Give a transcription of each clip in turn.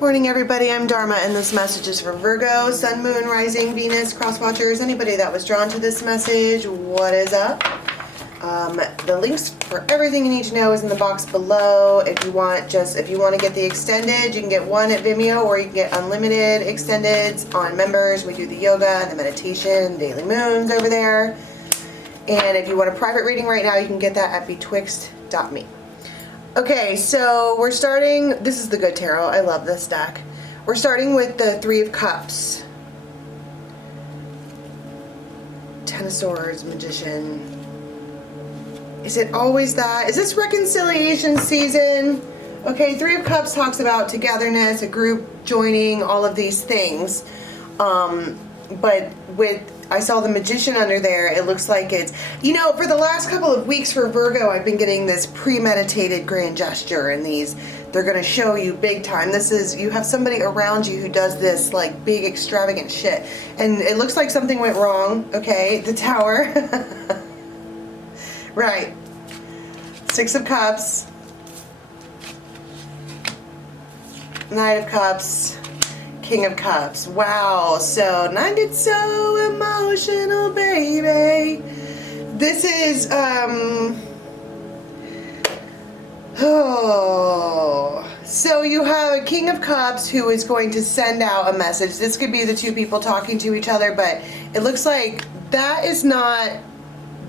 Morning everybody, I'm Dharma and this message is for Virgo, Sun, Moon, Rising, Venus, Cross Watchers, anybody that was drawn to this message, what is up? The links for everything you need to know is in the box below. If you want to get the extended, you can get one at Vimeo or you can get unlimited extendeds on members. We do the yoga and the meditation, daily moons over there. And if you want a private reading right now, you can get that at betwixt.me. Okay, so we're starting, this is the good tarot, I love this deck. We're starting with the Three of Cups. Ten of Swords, Magician. Is it always that? Is this reconciliation season? Okay, Three of Cups talks about togetherness, a group joining, all of these things. But I saw the Magician under there. It looks like it's, you know, for the last couple of weeks for Virgo, I've been getting this premeditated grand gesture, and they're going to show you big time. This is, you have somebody around you who does this like big extravagant shit, and it looks like something went wrong. Okay, the Tower. Right. Six of Cups. Knight of Cups. King of Cups. Wow. So, I get so emotional, baby. This is, so you have a King of Cups who is going to send out a message. This could be the two people talking to each other, but it looks like that is not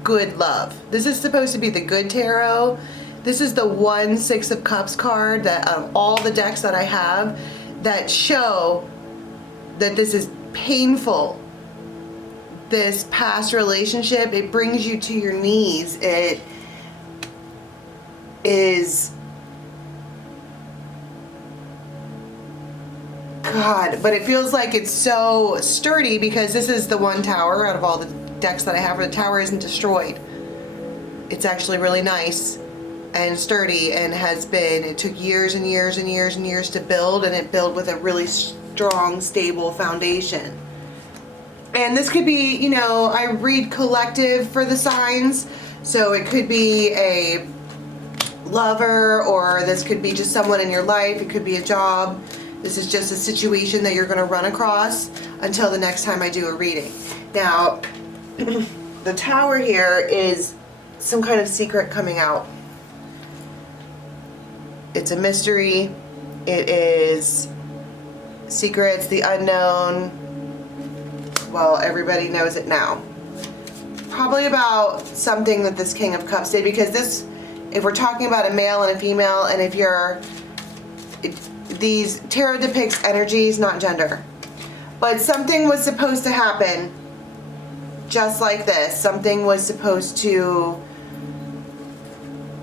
good love. This is supposed to be the good tarot. This is the one Six of Cups card that of all the decks that I have that show that this is painful. This past relationship, it brings you to your knees. It is, God, but it feels like it's so sturdy because this is the one Tower out of all the decks that I have where the Tower isn't destroyed. It's actually really nice and sturdy and has been, it took years and years and years and years to build, and it built with a really strong, stable foundation. And this could be, you know, I read collective for the signs, so it could be a lover, or this could be just someone in your life. It could be a job. This is just a situation that you're going to run across until the next time I do a reading. Now, the Tower here is some kind of secret coming out. It's a mystery. It is secrets, the unknown. Well, everybody knows it now. Probably about something that this King of Cups did, because this, if we're talking about a male and a female, and if you're, these tarot depicts energies, not gender. But something was supposed to happen just like this. Something was supposed to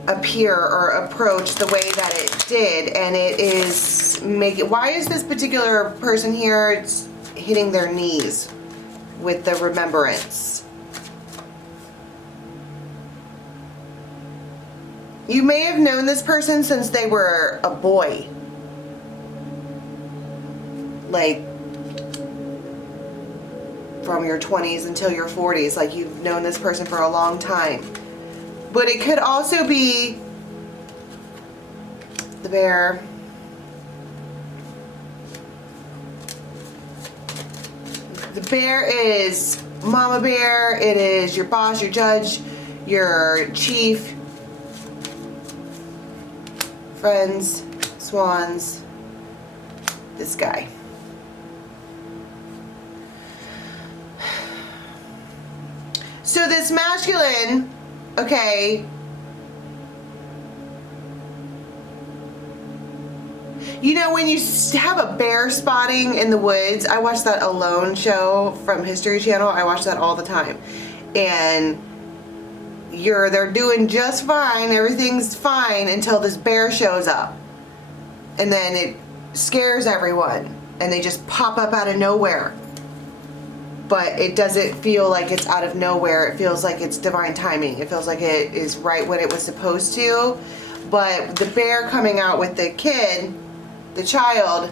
appear or approach the way that it did, and it is making, why is this particular person here, it's hitting their knees with the remembrance? You may have known this person since they were a boy, like from your 20s until your 40s, like you've known this person for a long time. But it could also be the Bear. The Bear is Mama Bear. It is your boss, your judge, your chief, friends, swans, this guy. So this masculine, okay, you know, when you have a bear spotting in the woods, I watch that Alone show from History Channel. I watch that all the time. And they're doing just fine, everything's fine until this bear shows up. And then it scares everyone and they just pop up out of nowhere. But it doesn't feel like it's out of nowhere. It feels like it's divine timing. It feels like it is right when it was supposed to. But the bear coming out with the kid, the child,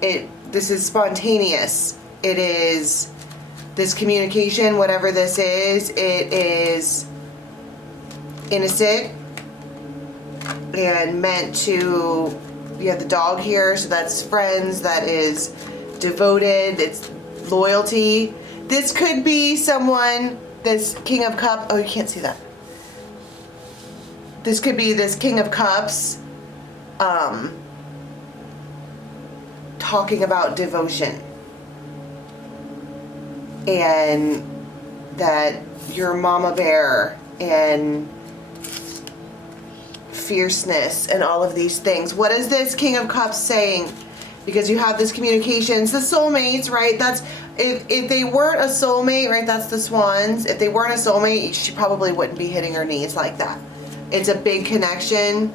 this is spontaneous. It is this communication, whatever this is, it is innocent and meant to, You have the dog here, so that's friends, that is devoted, it's loyalty. This could be someone, this King of Cups, oh, you can't see that. This could be this King of Cups talking about devotion. And that you're mama bear and fierceness and all of these things. What is this King of Cups saying? Because you have this communications, the soulmates, right? That's if they weren't a soulmate, right? That's the swans. If they weren't a soulmate, she probably wouldn't be hitting her knees like that. It's a big connection.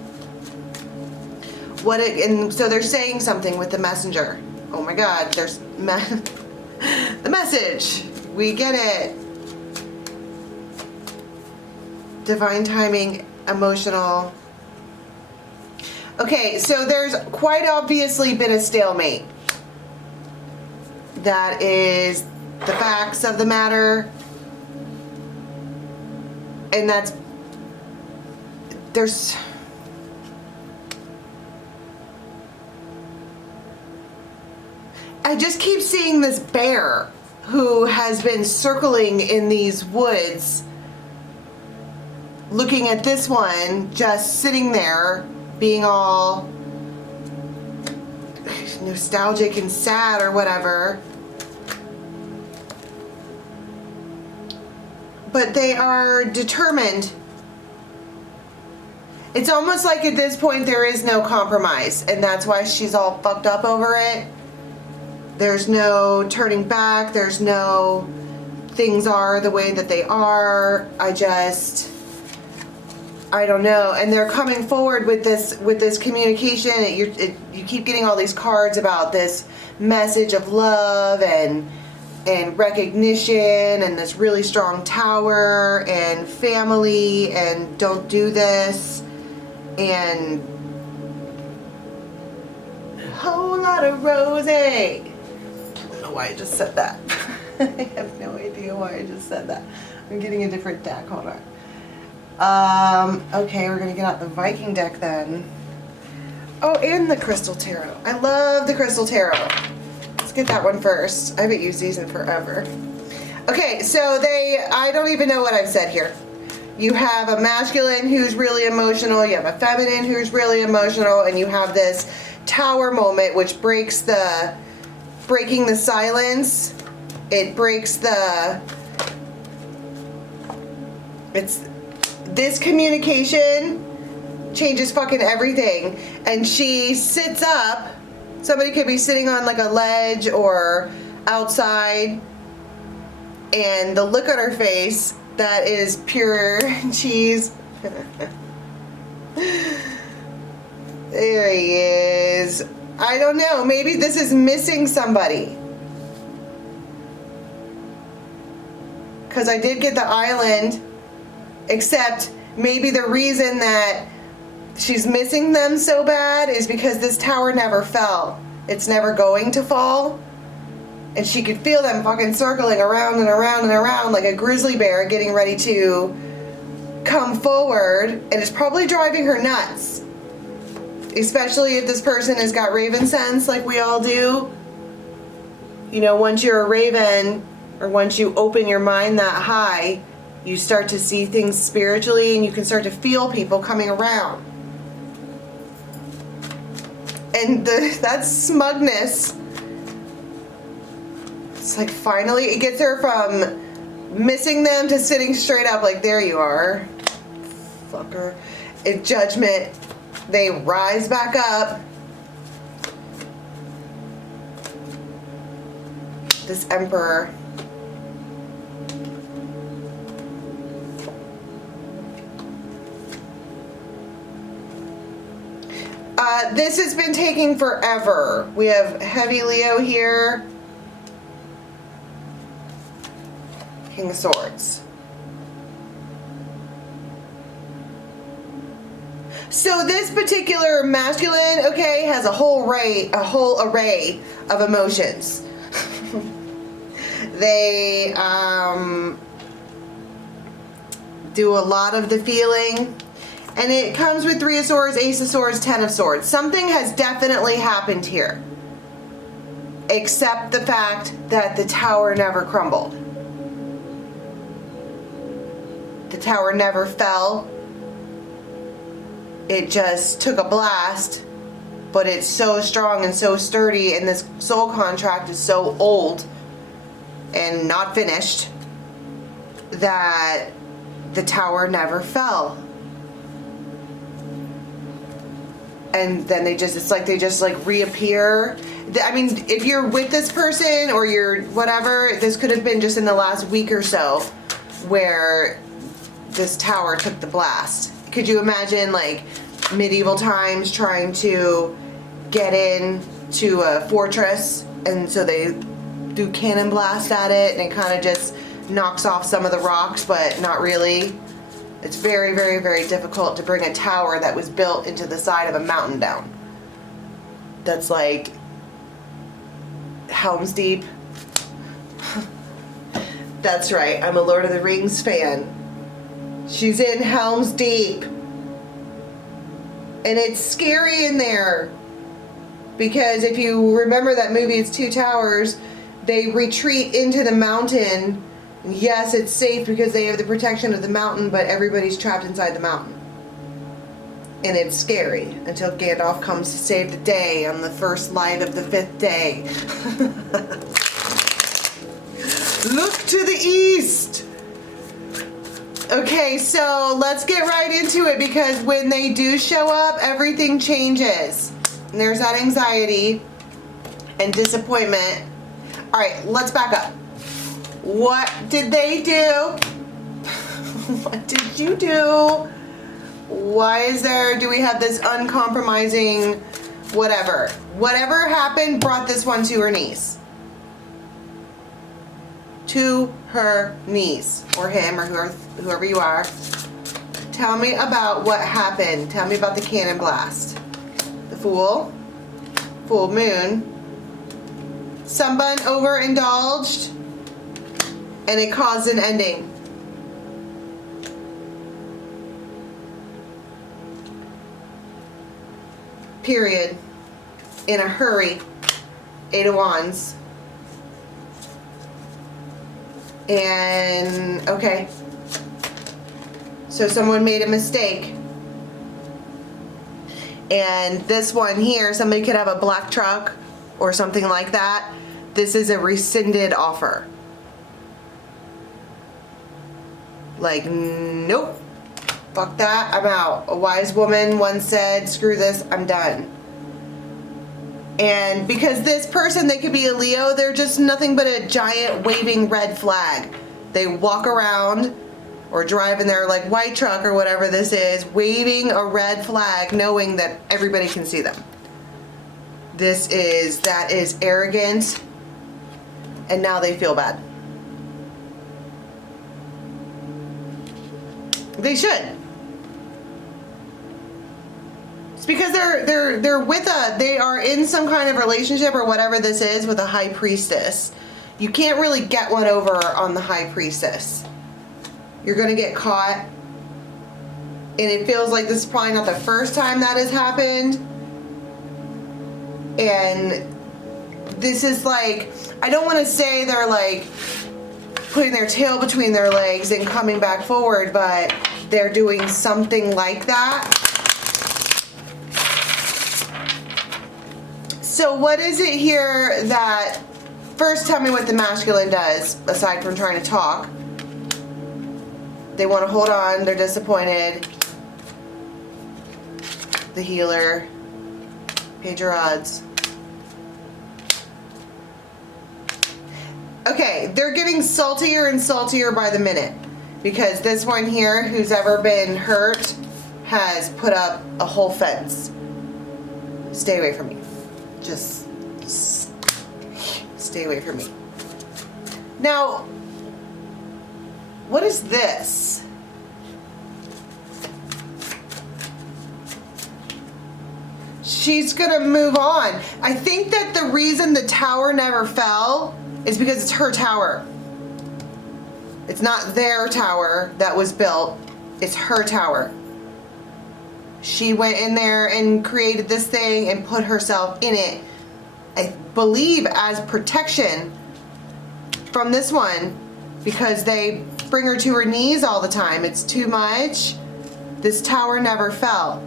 And so they're saying something with the messenger. Oh my God, there's the message. We get it. Divine timing, emotional. Okay, so there's quite obviously been a stalemate. That is the facts of the matter. And I just keep seeing this bear who has been circling in these woods, looking at this one, just sitting there, being all nostalgic and sad or whatever. But they are determined. It's almost like at this point there is no compromise, and that's why she's all fucked up over it. There's no turning back. There's no things are the way that they are. I don't know. And they're coming forward with this communication. You keep getting all these cards about this message of love and recognition and this really strong tower and family and don't do this and a whole lot of rose. I don't know why I just said that. I have no idea why I just said that. I'm getting a different deck. Hold on. Okay, we're gonna get out the Viking deck then. Oh, and the Crystal Tarot. I love the Crystal Tarot. Let's get that one first. I haven't used these in forever. Okay, so I don't even know what I've said here. You have a masculine who's really emotional, you have a feminine who's really emotional, and you have this tower moment which breaking the silence. It breaks this communication changes fucking everything. And she sits up. Somebody could be sitting on like a ledge or outside, and the look on her face, that is pure cheese. There he is. I don't know, maybe this is missing somebody. Because I did get the island, except maybe the reason that she's missing them so bad is because this tower never fell. It's never going to fall. And she could feel them fucking circling around and around and around like a grizzly bear getting ready to come forward. And it's probably driving her nuts. Especially if this person has got raven sense like we all do. You know, once you're a raven, or once you open your mind that high, you start to see things spiritually and you can start to feel people coming around. And that smugness, it's like finally it gets her from missing them to sitting straight up like, there you are, fucker. In judgment, they rise back up. This emperor. This has been taking forever. We have heavy Leo here. King of Swords. So this particular masculine, okay, has a whole array of emotions. They do a lot of the feeling. And it comes with 3 of Swords, Ace of Swords, 10 of Swords. Something has definitely happened here. Except the fact that the tower never crumbled. The tower never fell. It just took a blast, but it's so strong and so sturdy, and this soul contract is so old and not finished that the tower never fell. And then it's like they just like reappear. I mean, if you're with this person or you're whatever, this could have been just in the last week or so where this tower took the blast. Could you imagine like medieval times trying to get in to a fortress, and so they do cannon blast at it and it kind of just knocks off some of the rocks, but not really. It's very, very, very difficult to bring a tower that was built into the side of a mountain down. That's like Helm's Deep. That's right, I'm a Lord of the Rings fan. She's in Helm's Deep. And it's scary in there. Because if you remember that movie, It's Two Towers, they retreat into the mountain. Yes, it's safe because they have the protection of the mountain, but everybody's trapped inside the mountain. And it's scary until Gandalf comes to save the day on the first light of the 5th day. Look to the east! Okay, so let's get right into it, because when they do show up, everything changes. And there's that anxiety and disappointment. All right, let's back up. What did they do? What did you do? Why do we have this uncompromising whatever? Whatever happened brought this one to her knees. To her knees. Or him, or whoever you are. Tell me about what happened. Tell me about the cannon blast. The Fool. Full moon. Someone overindulged. And it caused an ending. Period. In a hurry. 8 of Wands. And, okay. So someone made a mistake. And this one here, somebody could have a black truck or something like that. This is a rescinded offer. Like, nope. Fuck that, I'm out. A wise woman once said, screw this, I'm done. And because this person, they could be a Leo, they're just nothing but a giant waving red flag. They walk around or drive in their like white truck or whatever this is, waving a red flag, knowing that everybody can see them. That is arrogant, and now they feel bad. They should. It's because they are in some kind of relationship or whatever this is with a high priestess. You can't really get one over on the high priestess. You're gonna get caught. And it feels like this is probably not the first time that has happened. And this is like, I don't want to say they're like putting their tail between their legs and coming back forward, but they're doing something like that. So what is it here that, first tell me what the masculine does, aside from trying to talk. They want to hold on, they're disappointed. The healer, page your odds. Okay, they're getting saltier and saltier by the minute. Because this one here, who's ever been hurt, has put up a whole fence. Stay away from me. Just stay away from me. Now, what is this? She's gonna move on. I think that the reason the tower never fell is because it's her tower. It's not their tower that was built. It's her tower. She went in there and created this thing and put herself in it, I believe, as protection from this one, because they bring her to her knees all the time. It's too much. This tower never fell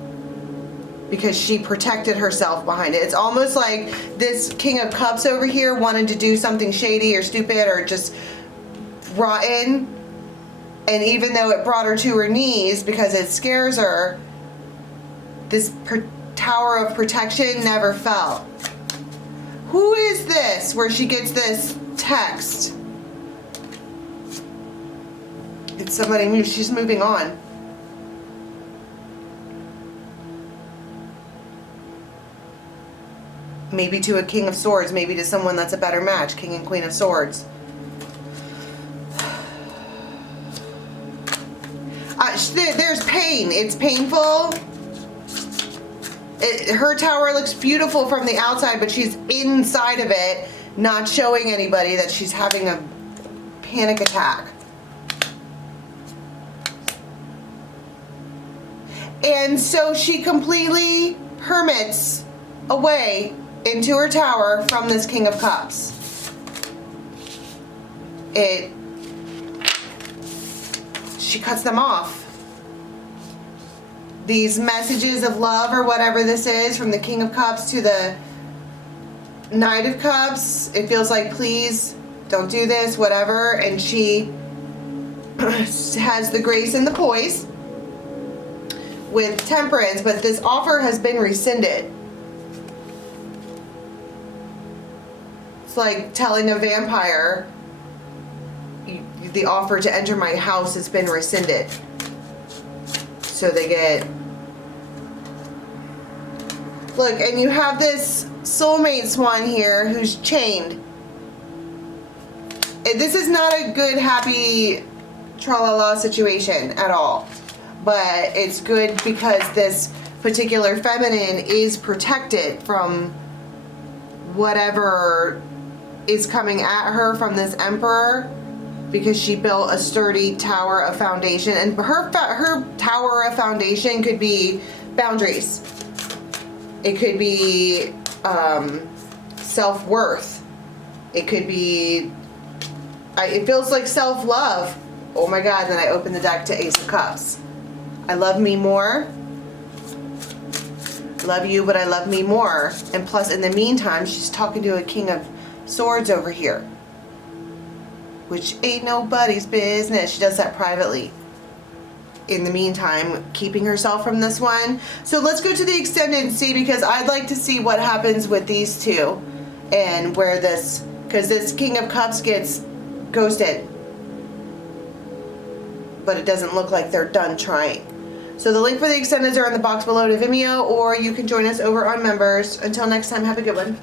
because she protected herself behind it. It's almost like this King of Cups over here wanted to do something shady or stupid or just rotten, and even though it brought her to her knees because it scares her, this tower of protection never fell. Who is this where she gets this text? It's somebody new. She's moving on. Maybe to a King of Swords, maybe to someone that's a better match, King and Queen of Swords. There's pain. It's painful. Her tower looks beautiful from the outside, but she's inside of it, not showing anybody that she's having a panic attack. And so she completely hermits away into her tower from this King of Cups. She cuts them off. These messages of love or whatever this is from the King of Cups to the Knight of Cups, it feels like, please don't do this, whatever. And she has the grace and the poise with temperance, but this offer has been rescinded. It's like telling a vampire, the offer to enter my house has been rescinded. So they get... Look, and you have this soulmate swan here who's chained. This is not a good, happy, tra-la-la situation at all. But it's good because this particular feminine is protected from whatever is coming at her from this emperor, because she built a sturdy tower of foundation. And her tower of foundation could be boundaries. It could be self-worth. It could be, it feels like self-love. Oh my God, then I open the deck to Ace of Cups. I love me more. Love you, but I love me more. And plus, in the meantime, she's talking to a King of Swords over here, which ain't nobody's business. She does that privately. In the meantime, keeping herself from this one. So let's go to the extended and see, because I'd like to see what happens with these two and where this, because this King of Cups gets ghosted, but it doesn't look like they're done trying. So the link for the extendeds are in the box below to Vimeo, or you can join us over on members. Until next time, have a good one.